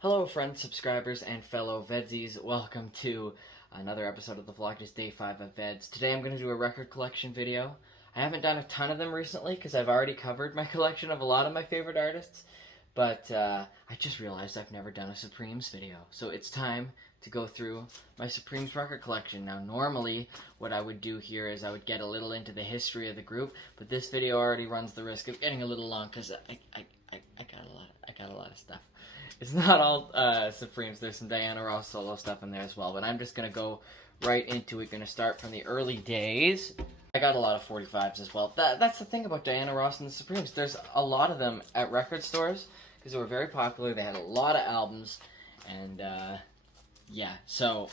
Hello friends, subscribers, and fellow VEDSies. Welcome to another episode of the vlog, just day 5 of VEDS. Today I'm going to do a record collection video. I haven't done a ton of them recently because I've already covered my collection of a lot of my favorite artists. But I just realized I've never done a Supremes video. So it's time to go through my Supremes record collection. Now normally what I would do here is I would get a little into the history of the group. But this video already runs the risk of getting a little long because I got a lot of stuff. It's not all Supremes. There's some Diana Ross solo stuff in there as well. But I'm just going to go right into it. Going to start from the early days. I got a lot of 45s as well. That's the thing about Diana Ross and the Supremes. There's a lot of them at record stores because they were very popular. They had a lot of albums. And, yeah. So,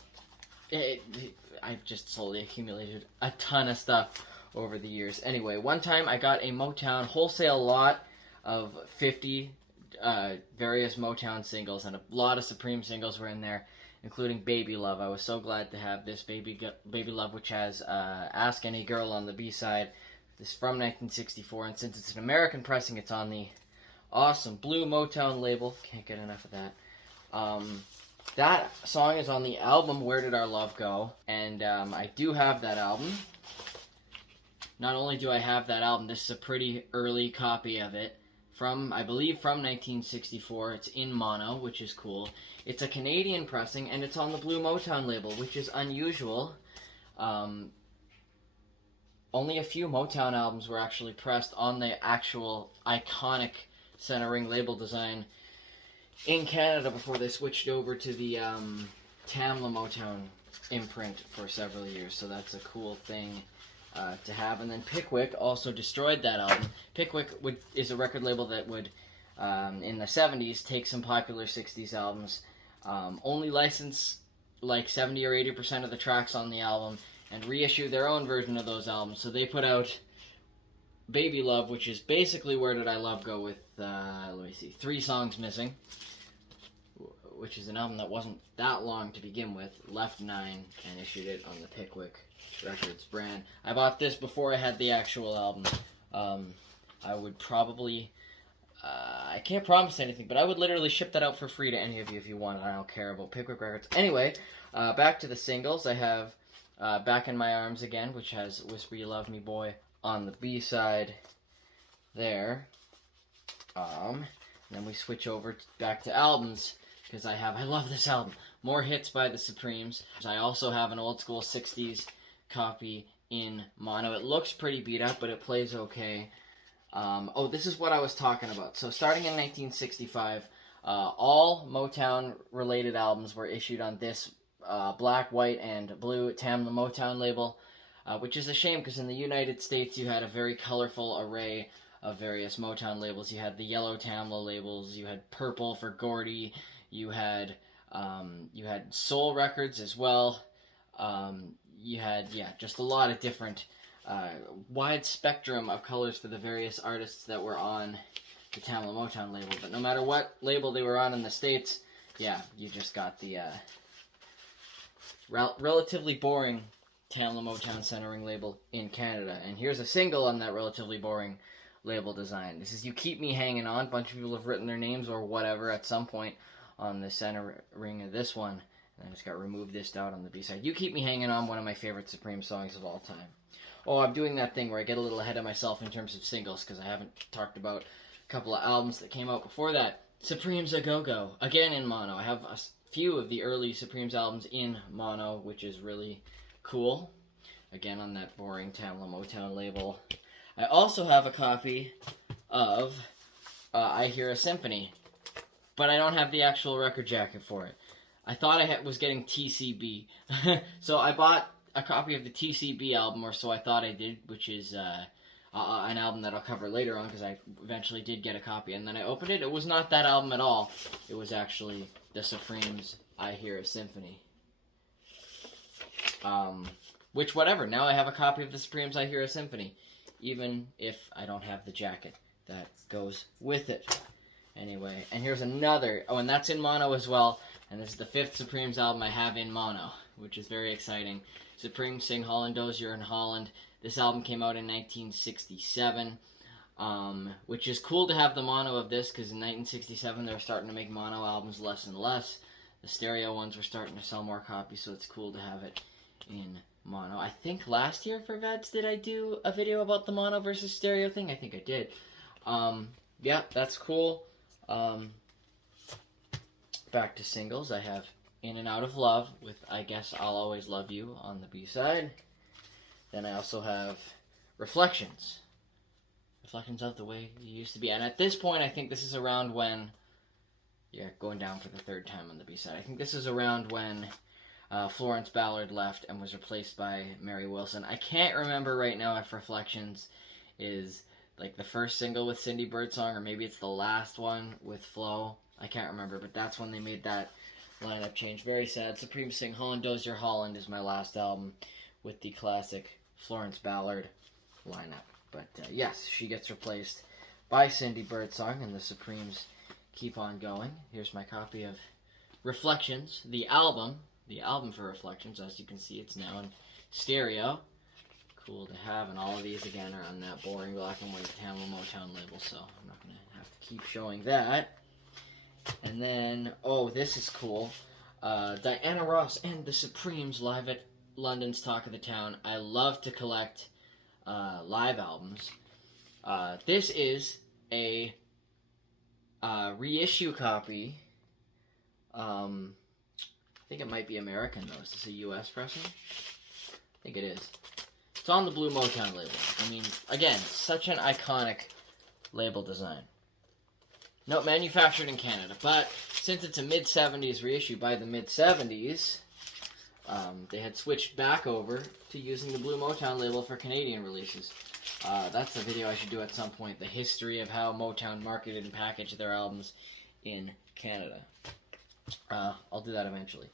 I've just slowly accumulated a ton of stuff over the years. Anyway, one time I got a Motown wholesale lot of 50 various Motown singles, and a lot of Supreme singles were in there, including Baby Love. I was so glad to have this Baby Love, which has Ask Any Girl on the B-side. This is from 1964, and since it's an American pressing, it's on the awesome blue Motown label. Can't get enough of that. That song is on the album Where Did Our Love Go? And I do have that album. Not only do I have that album, this is a pretty early copy of it. I believe from 1964. It's in mono, which is cool. It's a Canadian pressing, and it's on the blue Motown label, which is unusual. Only a few Motown albums were actually pressed on the actual iconic center ring label design in Canada before they switched over to the Tamla Motown imprint for several years, so that's a cool thing to have. And then Pickwick also destroyed that album. Pickwick is a record label that would, in the 70s, take some popular 60s albums, only license like 70 or 80% of the tracks on the album, and reissue their own version of those albums. So they put out Baby Love, which is basically Where Did I Love Go with, let me see, 3 songs missing, which is an album that wasn't that long to begin with, left 9, and issued it on the Pickwick Records brand. I bought this before I had the actual album. I would probably, I can't promise anything, but I would literally ship that out for free to any of you if you want. I don't care about Pickwick Records. Anyway, back to the singles. I have Back in My Arms Again, which has Whisper You Love Me Boy on the B-side there. Then we switch over back to albums, because I love this album. More hits by the Supremes. I also have an old school 60s copy in mono. It looks pretty beat up, but it plays okay. Oh, this is what I was talking about. So starting in 1965, all Motown-related albums were issued on this black, white, and blue Tamla Motown label, which is a shame because in the United States you had a very colorful array of various Motown labels. You had the yellow Tamla labels, you had purple for Gordy, you had Soul Records as well. You had, just a lot of different, wide spectrum of colors for the various artists that were on the Tamla Motown label. But no matter what label they were on in the States, you just got the relatively boring Tamla Motown centering label in Canada. And here's a single on that relatively boring label design. This is You Keep Me Hanging On. A bunch of people have written their names or whatever at some point on the center ring of this one. And I just got removed this out on the B-side. You Keep Me Hanging On, one of my favorite Supreme songs of all time. Oh, I'm doing that thing where I get a little ahead of myself in terms of singles, because I haven't talked about a couple of albums that came out before that. Supremes A Go-Go, again in mono. I have a few of the early Supremes albums in mono, which is really cool. Again on that boring Tamla Motown label. I also have a copy of I Hear a Symphony, but I don't have the actual record jacket for it. I thought I was getting TCB. So I bought a copy of the TCB album, or so I thought I did, which is an album that I'll cover later on, because I eventually did get a copy. And then I opened it. It was not that album at all. It was actually the Supremes' I Hear a Symphony. Which, whatever. Now I have a copy of the Supremes' I Hear a Symphony, even if I don't have the jacket that goes with it. Anyway, and here's another. Oh, and that's in mono as well. And this is the 5th Supremes album I have in mono, which is very exciting. Supremes sing Holland Dozier in Holland. This album came out in 1967. which is cool to have the mono of this, because in 1967 they were starting to make mono albums less and less. The stereo ones were starting to sell more copies, so it's cool to have it in mono. I think last year for VEDS, did I do a video about the mono versus stereo thing? I think I did. Yeah, that's cool. Back to singles, I have In and Out of Love with I Guess I'll Always Love You on the B-side. Then I also have Reflections. Reflections of the Way You Used to Be. And at this point, I think this is around when, yeah, going down for the third time on the B-side. I think this is around when Florence Ballard left and was replaced by Mary Wilson. I can't remember right now if Reflections is like the first single with Cindy Birdsong, or maybe it's the last one with Flo. I can't remember, but that's when they made that lineup change. Very sad. Supreme sing Holland Dozier Holland is my last album with the classic Florence Ballard lineup. But yes, she gets replaced by Cindy Birdsong, and the Supremes keep on going. Here's my copy of Reflections, the album for Reflections. As you can see, it's now in stereo. Cool to have, and all of these again are on that boring black and white Tamil Motown label, so I'm not going to have to keep showing that. And then, oh, this is cool. Diana Ross and the Supremes live at London's Talk of the Town. I love to collect live albums. This is a reissue copy. I think it might be American, though. Is this a U.S. pressing? I think it is. It's on the blue Motown label. I mean, again, such an iconic label design. No, manufactured in Canada, but since it's a mid-70s reissue, by the mid-70s, they had switched back over to using the blue Motown label for Canadian releases. That's a video I should do at some point, the history of how Motown marketed and packaged their albums in Canada. I'll do that eventually.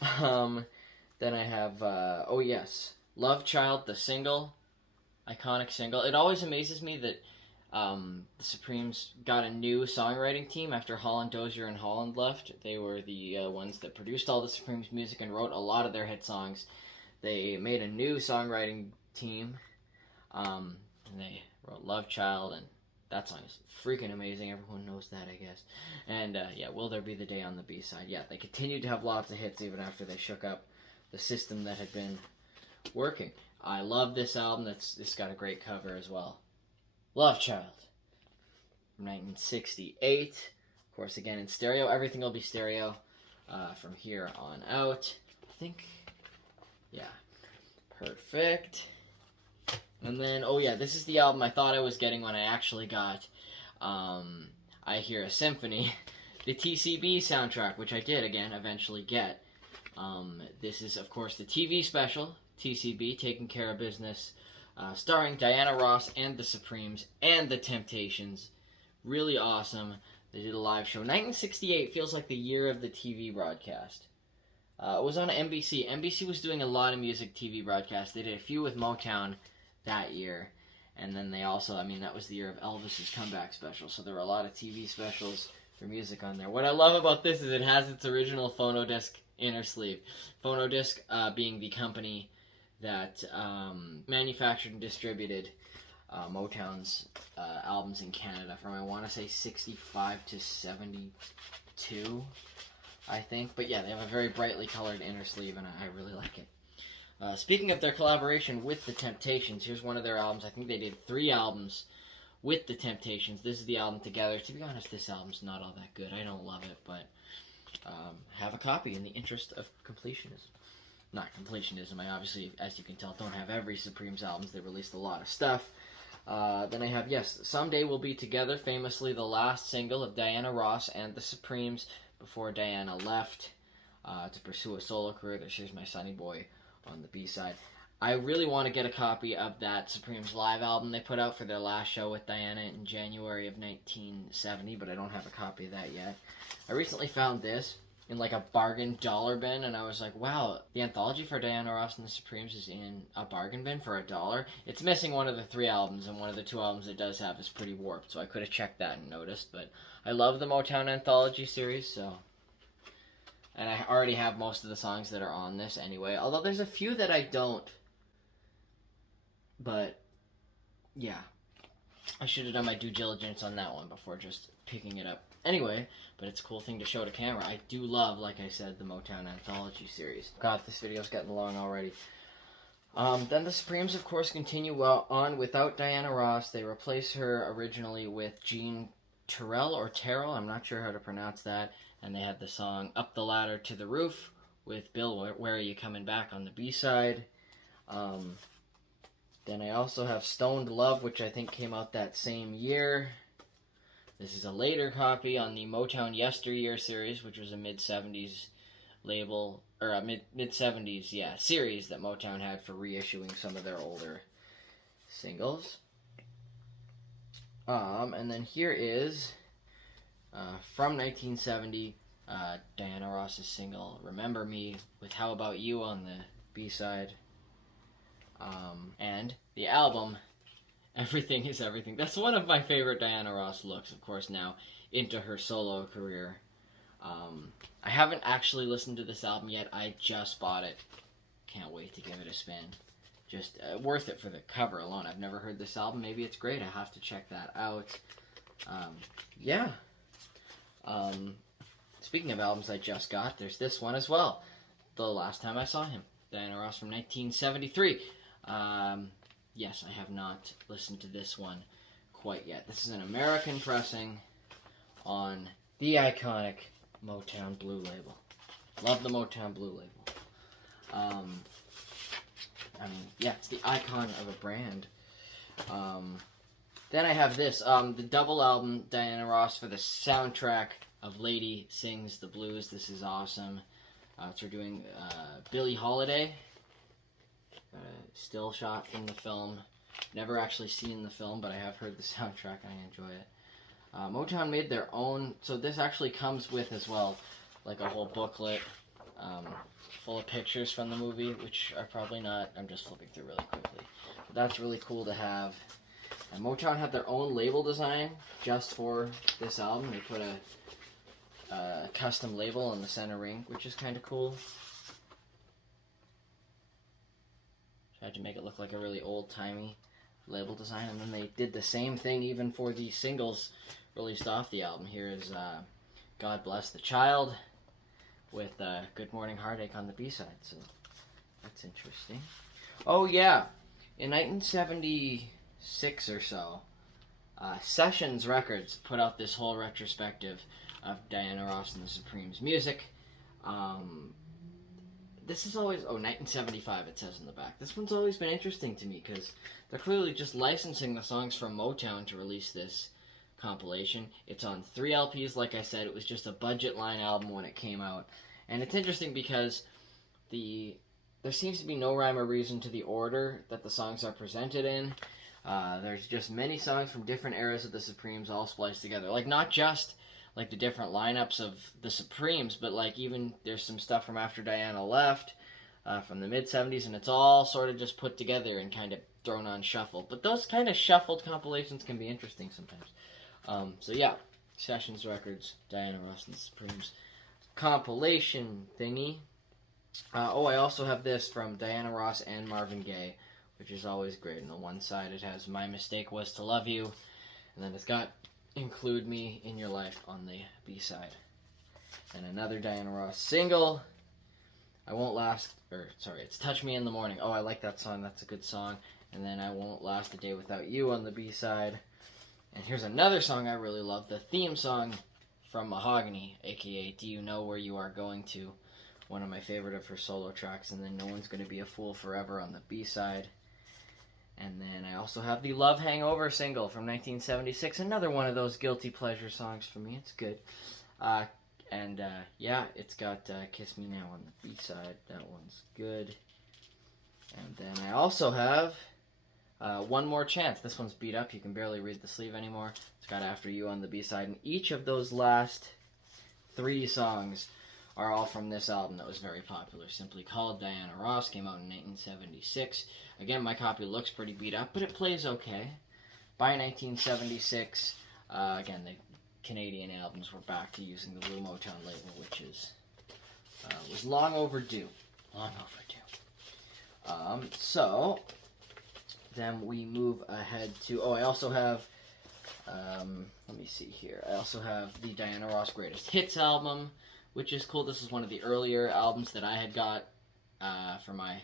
Then I have, oh yes, Love Child, the single, iconic single. It always amazes me that the Supremes got a new songwriting team after Holland Dozier and Holland left. They were the ones that produced all the Supremes music and wrote a lot of their hit songs. They made a new songwriting team, and they wrote Love Child, and that song is freaking amazing. Everyone knows that, I guess. And yeah, Will There Be the Day on the B-side. Yeah, they continued to have lots of hits even after they shook up the system that had been working. I love this album. It's got a great cover as well. Love Child from 1968. Of course, again in stereo. Everything will be stereo from here on out. I think, yeah, perfect. And then, oh yeah, this is the album I thought I was getting when I actually got I Hear a Symphony, the TCB soundtrack, which I did, again, eventually get. This is, of course, the TV special, TCB, Taking Care of Business, starring Diana Ross and the Supremes and the Temptations. Really awesome. They did a live show. 1968 feels like the year of the TV broadcast. It was on NBC. NBC was doing a lot of music TV broadcasts. They did a few with Motown that year. And then they also, I mean, that was the year of Elvis's comeback special. So there were a lot of TV specials for music on there. What I love about this is it has its original Phonodisc inner sleeve. Phonodisc being the company that manufactured and distributed Motown's albums in Canada from, I want to say, 65 to 72, I think. But yeah, they have a very brightly colored inner sleeve, and I really like it. Speaking of their collaboration with the Temptations, here's one of their albums. I think they did 3 albums with the Temptations. This is the album Together. To be honest, this album's not all that good. I don't love it, but have a copy in the interest of completionism. Not completionism. I obviously, as you can tell, don't have every Supremes albums. They released a lot of stuff. Then I have, yes, Someday We'll Be Together, famously the last single of Diana Ross and the Supremes before Diana left to pursue a solo career. Here's My Sunny Boy on the B-side. I really want to get a copy of that Supremes live album they put out for their last show with Diana in January of 1970, but I don't have a copy of that yet. I recently found this in like a bargain dollar bin, and I was like, wow, the anthology for Diana Ross and the Supremes is in a bargain bin for $1. It's missing one of the 3 albums, and one of the 2 albums it does have is pretty warped, so I could have checked that and noticed, but I love the Motown Anthology series, so... And I already have most of the songs that are on this anyway, although there's a few that I don't. But, yeah. I should have done my due diligence on that one before just picking it up. Anyway, but it's a cool thing to show to camera. I do love, like I said, the Motown Anthology series. God, this video's getting long already. Then the Supremes, of course, continue on without Diana Ross. They replace her originally with Jean Terrell, or Terrell, I'm not sure how to pronounce that. And they had the song Up the Ladder to the Roof with Bill, Where Are You Coming Back on the B-side. Then I also have Stoned Love, which I think came out that same year. This is a later copy on the Motown Yesteryear series, which was a mid-70s label, or a mid-70s, series that Motown had for reissuing some of their older singles. And then here is, from 1970, Diana Ross's single, Remember Me, with How About You on the B-side. And the album, Everything is Everything. That's one of my favorite Diana Ross looks, of course, now into her solo career. I haven't actually listened to this album yet. I just bought it. Can't wait to give it a spin. Just worth it for the cover alone. I've never heard this album. Maybe it's great. I have to check that out. Speaking of albums I just got, there's this one as well. The Last Time I Saw Him. Diana Ross from 1973. Yes, I have not listened to this one quite yet. This is an American pressing on the iconic Motown Blue label. Love the Motown Blue label. It's the icon of a brand. Then I have this, the double album, Diana Ross, for the soundtrack of Lady Sings the Blues. This is awesome. We're doing Billie Holiday. Still shot from the film. Never actually seen the film, but I have heard the soundtrack and I enjoy it. Motown made their own, so this actually comes with as well, like a whole booklet full of pictures from the movie, which are probably not, I'm just flipping through really quickly. But that's really cool to have. And Motown had their own label design just for this album. They put a custom label on the center ring, which is kind of cool. Tried to make it look like a really old-timey label design, and then they did the same thing even for the singles released off the album. Here is God Bless the Child with Good Morning Heartache on the B-side, so that's interesting. Oh yeah, in 1976 or so, Sessions Records put out this whole retrospective of Diana Ross and the Supremes music. This is always, 1975 it says in the back. This one's always been interesting to me because they're clearly just licensing the songs from Motown to release this compilation. It's on 3 LPs, like I said. It was just a budget line album when it came out. And it's interesting because there seems to be no rhyme or reason to the order that the songs are presented in. There's just many songs from different eras of the Supremes all spliced together. Like, not just like the different lineups of the Supremes, but like even there's some stuff from after Diana left, from the mid-70s, and it's all sort of just put together and kind of thrown on shuffle. But those kind of shuffled compilations can be interesting sometimes. So yeah, Sessions Records, Diana Ross and the Supremes compilation thingy. I also have this from Diana Ross and Marvin Gaye, which is always great. On the one side it has My Mistake Was to Love You, and then it's got Include Me in Your Life on the B-side. And another Diana Ross single, it's Touch Me in the Morning. Oh, I like that song, that's a good song. And then I Won't Last a Day Without You on the B-side. And here's another song I really love, the theme song from Mahogany, aka Do You Know Where You Are Going To, one of my favorite of her solo tracks. And then No One's Gonna Be a Fool Forever on the B-side. And then I also have the Love Hangover single from 1976, another one of those guilty pleasure songs for me. It's good. It's got Kiss Me Now on the B-side. That one's good. And then I also have One More Chance. This one's beat up. You can barely read the sleeve anymore. It's got After You on the B-side. And each of those last 3 songs are all from this album that was very popular, simply called Diana Ross. Came out in 1976. Again, my copy looks pretty beat up, but it plays okay. By 1976, again, the Canadian albums were back to using the Blue Motown label, which was long overdue. Long overdue. So then we move ahead to, I also have Let me see here. I also have the Diana Ross Greatest Hits album, which is cool. This is one of the earlier albums that I had got for my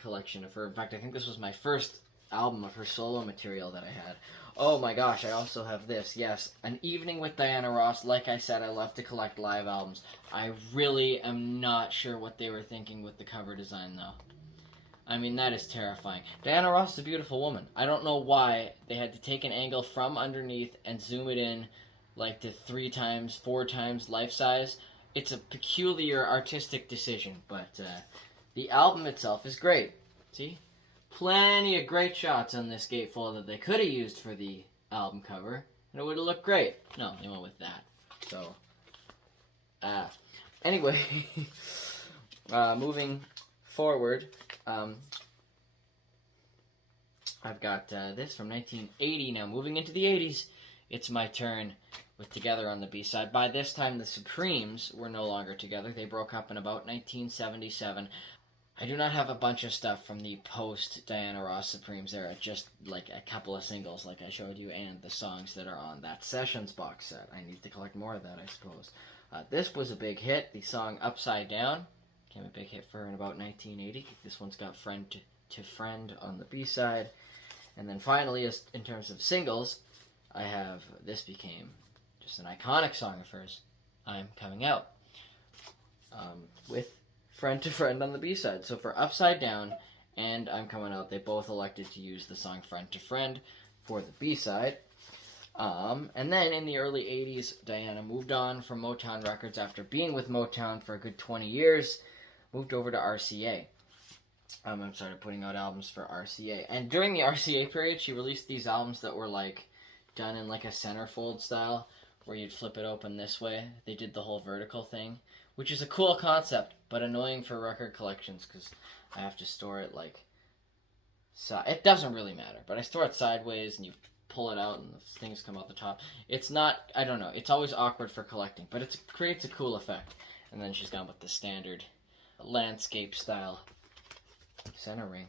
collection of her. In fact, I think this was my first album of her solo material that I had. Oh my gosh, I also have this. Yes, An Evening with Diana Ross. Like I said, I love to collect live albums. I really am not sure what they were thinking with the cover design, though. I mean, that is terrifying. Diana Ross is a beautiful woman. I don't know why they had to take an angle from underneath and zoom it in like to 3 times, 4 times life size. It's a peculiar artistic decision, but the album itself is great. See? Plenty of great shots on this gatefold that they could have used for the album cover, and it would have looked great. No, they went with that. So, anyway, moving forward, I've got this from 1980. Now, moving into the 80s, it's my turn with Together on the B-side. By this time, the Supremes were no longer together. They broke up in about 1977. I do not have a bunch of stuff from the post-Diana Ross Supremes era, just like a couple of singles like I showed you, and the songs that are on that Sessions box set. I need to collect more of that, I suppose. This was a big hit. The song Upside Down became a big hit for her in about 1980. This one's got Friend to Friend on the B-side. And then finally, in terms of singles, I have this became just an iconic song of hers, I'm Coming Out, with Friend to Friend on the B-side. So for Upside Down and I'm Coming Out, they both elected to use the song Friend to Friend for the B-side. And then in the early 80s, Diana moved on from Motown Records after being with Motown for a good 20 years, moved over to RCA. And started putting out albums for RCA. And during the RCA period, she released these albums that were like done in like a centerfold style, where you'd flip it open this way. They did the whole vertical thing, which is a cool concept, but annoying for record collections because I have to store it like... It doesn't really matter, but I store it sideways and you pull it out and the things come out the top. It's not, I don't know, it's always awkward for collecting, but it creates a cool effect. And then she's gone with the standard landscape style center ring.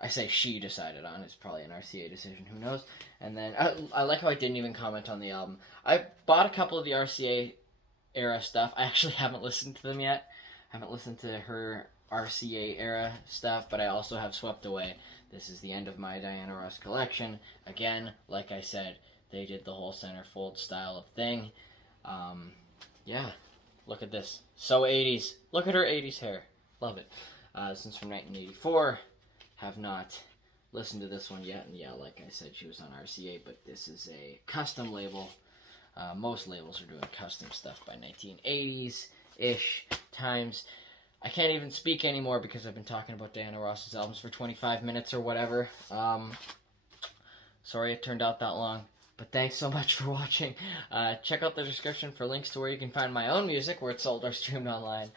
I say she decided on. It's probably an RCA decision. Who knows? And then I like how I didn't even comment on the album. I bought a couple of the RCA era stuff. I actually haven't listened to them yet. I haven't listened to her RCA era stuff, but I also have Swept Away. This is the end of my Diana Ross collection. Again, like I said, they did the whole centerfold style of thing. Yeah, look at this. So 80s. Look at her 80s hair. Love it. Since from 1984, have not listened to this one yet, and yeah, like I said, she was on RCA, but this is a custom label. Most labels are doing custom stuff by 1980s-ish times. I can't even speak anymore because I've been talking about Diana Ross's albums for 25 minutes or whatever. Sorry it turned out that long, but thanks so much for watching. Check out the description for links to where you can find my own music, where it's sold or streamed online.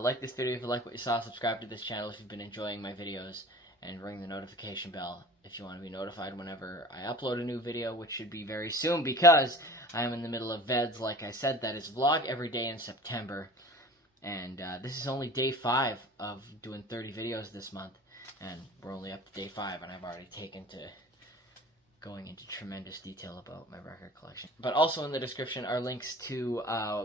Like this video if you like what you saw, subscribe to this channel if you've been enjoying my videos, and ring the notification bell if you want to be notified whenever I upload a new video, which should be very soon because I am in the middle of VEDS, like I said. That is vlog every day in September, and this is only day 5 of doing 30 videos this month, and we're only up to day 5, and I've already taken to going into tremendous detail about my record collection. But also in the description are links to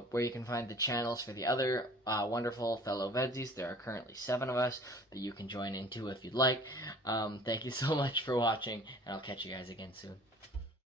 where you can find the channels for the other wonderful fellow VEDSies. There are currently 7 of us that you can join into if you'd like. Thank you so much for watching, and I'll catch you guys again soon.